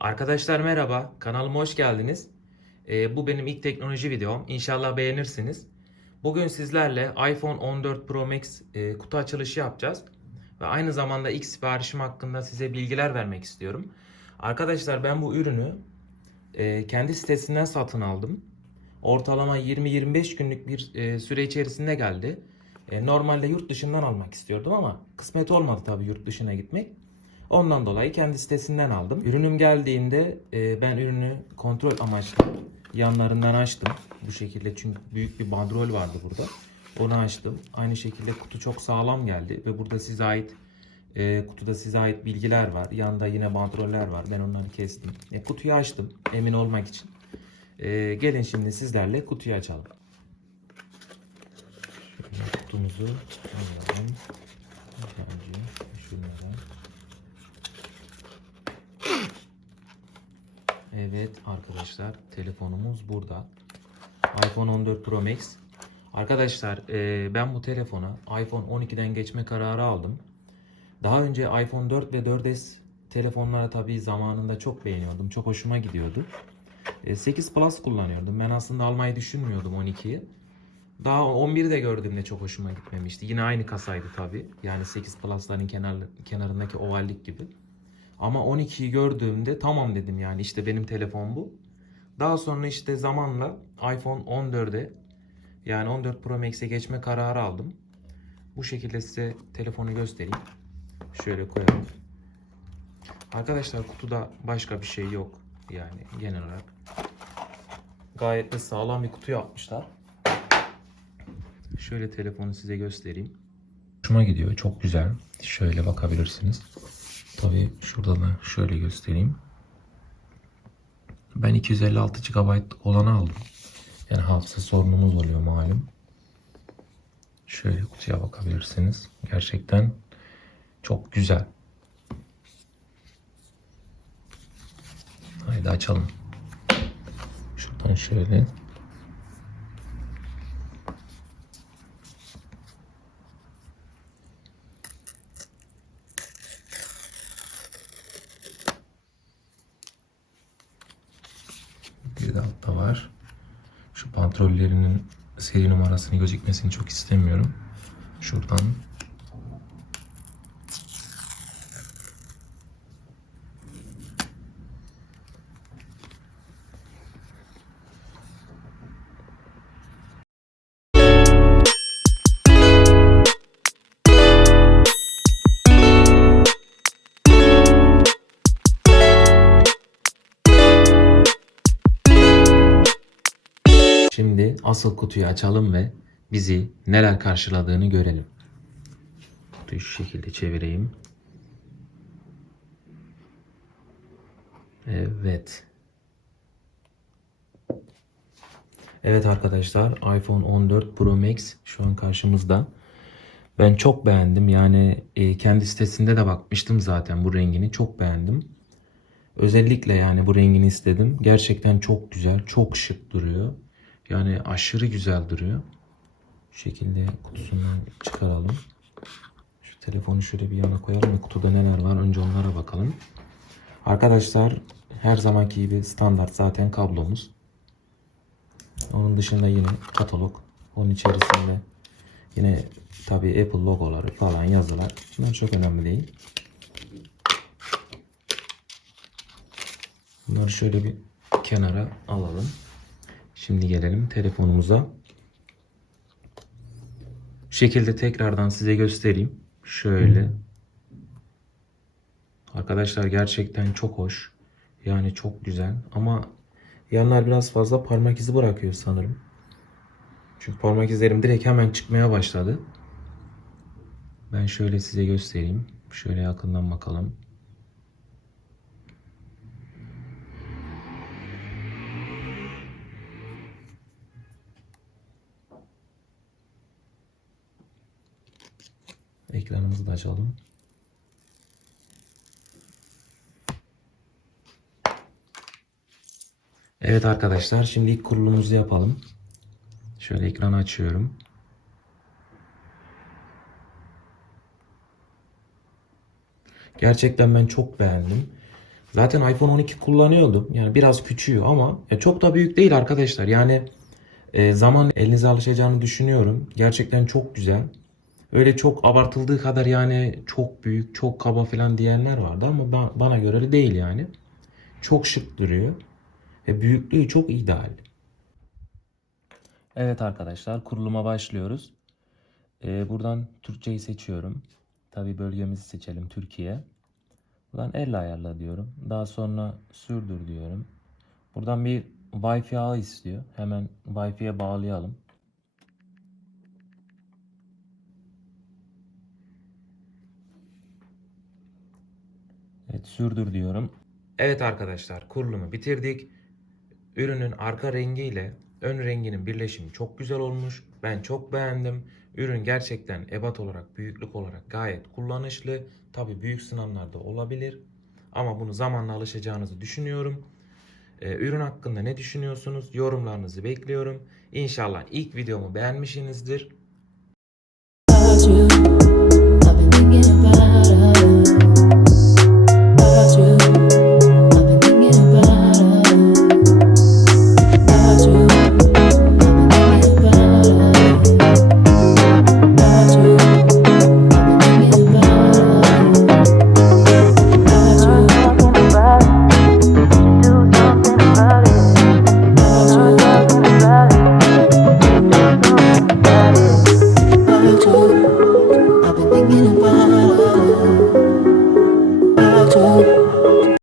Arkadaşlar merhaba, kanalıma hoş geldiniz. Ee, bu benim ilk teknoloji videom. İnşallah beğenirsiniz. Bugün sizlerle iPhone 14 Pro Max e, kutu açılışı yapacağız. Ve aynı zamanda ilk siparişim hakkında size bilgiler vermek istiyorum. Arkadaşlar ben bu ürünü e, kendi sitesinden satın aldım. Ortalama 20-25 günlük bir e, süre içerisinde geldi. E, normalde yurt dışından almak istiyordum ama kısmet olmadı tabii yurt dışına gitmek. Ondan dolayı kendi sitesinden aldım. Ürünüm geldiğinde e, ben ürünü kontrol amaçlı yanlarından açtım. Bu şekilde çünkü büyük bir bandrol vardı burada. Onu açtım. Aynı şekilde kutu çok sağlam geldi ve burada size ait e, kutuda size ait bilgiler var. Yanında yine bandroller var. Ben onları kestim. E, kutuyu açtım emin olmak için. E, gelin şimdi sizlerle kutuyu açalım. Şöyle kutumuzu alalım. Şunları. Evet arkadaşlar telefonumuz burada. iPhone 14 Pro Max. Arkadaşlar e, ben bu telefona iPhone 12'den geçme kararı aldım. Daha önce iPhone 4 ve 4S telefonlara tabii zamanında çok beğeniyordum. Çok hoşuma gidiyordu. E, 8 Plus kullanıyordum. Ben aslında almayı düşünmüyordum 12'yi. Daha 11'i de gördüğümde çok hoşuma gitmemişti. Yine aynı kasaydı tabii. Yani 8 Plus'ların kenar, kenarındaki ovallik gibi. Ama 12'yi gördüğümde tamam dedim yani işte benim telefon bu. Daha sonra işte zamanla iPhone 14'e yani 14 Pro Max'e geçme kararı aldım. Bu şekilde size telefonu göstereyim. Şöyle koyalım. Arkadaşlar kutuda başka bir şey yok. Yani genel olarak. Gayet de sağlam bir kutu yapmışlar. Şöyle telefonu size göstereyim. Hoşuma gidiyor. Çok güzel. Şöyle bakabilirsiniz. Tabii şurada da şöyle göstereyim. Ben 256 GB olanı aldım. Yani hafıza sorunumuz oluyor malum. Şöyle kutuya bakabilirsiniz. Gerçekten çok güzel. Haydi açalım. Şuradan şöyle. De altta var. Şu kontrollerinin seri numarasını gözükmesini çok istemiyorum. Şuradan Şimdi asıl kutuyu açalım ve bizi neler karşıladığını görelim. Kutuyu şu şekilde çevireyim. Evet. Evet arkadaşlar iPhone 14 Pro Max şu an karşımızda. Ben çok beğendim. Yani e, kendi sitesinde de bakmıştım zaten bu rengini. Çok beğendim. Özellikle yani bu rengini istedim. Gerçekten çok güzel, çok şık duruyor. Yani aşırı güzel duruyor. Şu şekilde kutusundan çıkaralım. Şu telefonu şöyle bir yana koyalım ve kutuda neler var önce onlara bakalım. Arkadaşlar her zamanki gibi standart zaten kablomuz. Onun dışında yine katalog. Onun içerisinde yine tabi Apple logoları falan yazılar. Bunlar çok önemli değil. Bunları şöyle bir kenara alalım. Şimdi gelelim telefonumuza. Bu şekilde tekrardan size göstereyim. Şöyle. Arkadaşlar gerçekten çok hoş. Yani çok güzel ama yanlar biraz fazla parmak izi bırakıyor sanırım. Çünkü parmak izlerim direkt hemen çıkmaya başladı. Ben şöyle size göstereyim. Şöyle yakından bakalım. Ekranımızı da açalım. Evet arkadaşlar şimdi ilk kurulumuzu yapalım. Şöyle ekranı açıyorum. Gerçekten ben çok beğendim. Zaten iPhone 12 kullanıyordum. Yani biraz küçüğü ama ya çok da büyük değil arkadaşlar. Yani e, zaman elinize alışacağını düşünüyorum. Gerçekten çok güzel. Öyle çok abartıldığı kadar yani çok büyük, çok kaba falan diyenler vardı ama ba- bana göre de değil yani. Çok şık duruyor. Ve büyüklüğü çok ideal. Evet arkadaşlar kuruluma başlıyoruz. Ee, buradan Türkçeyi seçiyorum. Tabi bölgemizi seçelim Türkiye. Buradan elle ayarla diyorum. Daha sonra sürdür diyorum. Buradan bir Wi-Fi ağı istiyor. Hemen Wi-Fi'ye bağlayalım. Evet sürdür diyorum. Evet arkadaşlar kurulumu bitirdik. Ürünün arka rengiyle ön renginin birleşimi çok güzel olmuş. Ben çok beğendim. Ürün gerçekten ebat olarak, büyüklük olarak gayet kullanışlı. Tabi büyük sınavlarda olabilir. Ama bunu zamanla alışacağınızı düşünüyorum. Ee, ürün hakkında ne düşünüyorsunuz? Yorumlarınızı bekliyorum. İnşallah ilk videomu beğenmişsinizdir.